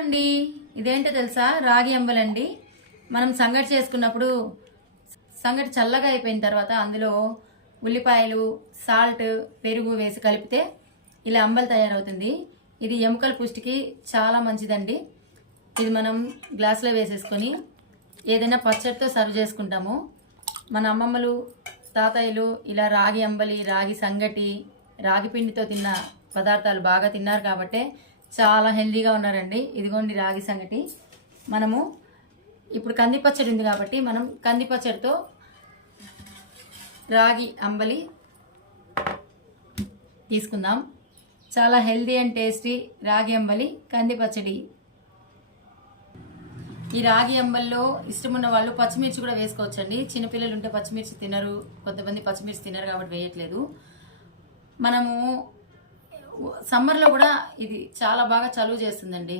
అండి ఇదేంటో తెలుసా? రాగి అంబలండి. మనం సంగటి చేసుకున్నప్పుడు సంగటి చల్లగా అయిపోయిన తర్వాత అందులో ఉల్లిపాయలు, సాల్ట్, పెరుగు వేసి కలిపితే ఇలా అంబలి తయారవుతుంది. ఇది ఎముకల పుష్టికి చాలా మంచిదండి. ఇది మనం గ్లాసులో వేసేసుకొని ఏదైనా పచ్చడితో సర్వ్ చేసుకుంటాము. మన అమ్మమ్మలు, తాతయ్యలు ఇలా రాగి అంబలి, రాగి సంగటి, రాగి పిండితో తిన్న పదార్థాలు బాగా తిన్నారు కాబట్టే చాలా హెల్దీగా ఉన్నారండి. ఇదిగోండి రాగి సంగటి. మనము ఇప్పుడు కంది పచ్చడి ఉంది కాబట్టి మనం కంది పచ్చడితో రాగి అంబలి తీసుకుందాం. చాలా హెల్దీ అండ్ టేస్టీ రాగి అంబలి, కంది పచ్చడి. ఈ రాగి అంబల్లో ఇష్టమున్న వాళ్ళు పచ్చిమిర్చి కూడా వేసుకోవచ్చండి. చిన్నపిల్లలు ఉంటే పచ్చిమిర్చి తినరు, కొంతమంది పచ్చిమిర్చి తినరు కాబట్టి వేయట్లేదు. మనము సమ్మర్లో కూడా ఇది చాలా బాగా చలువ చేస్తుందండి.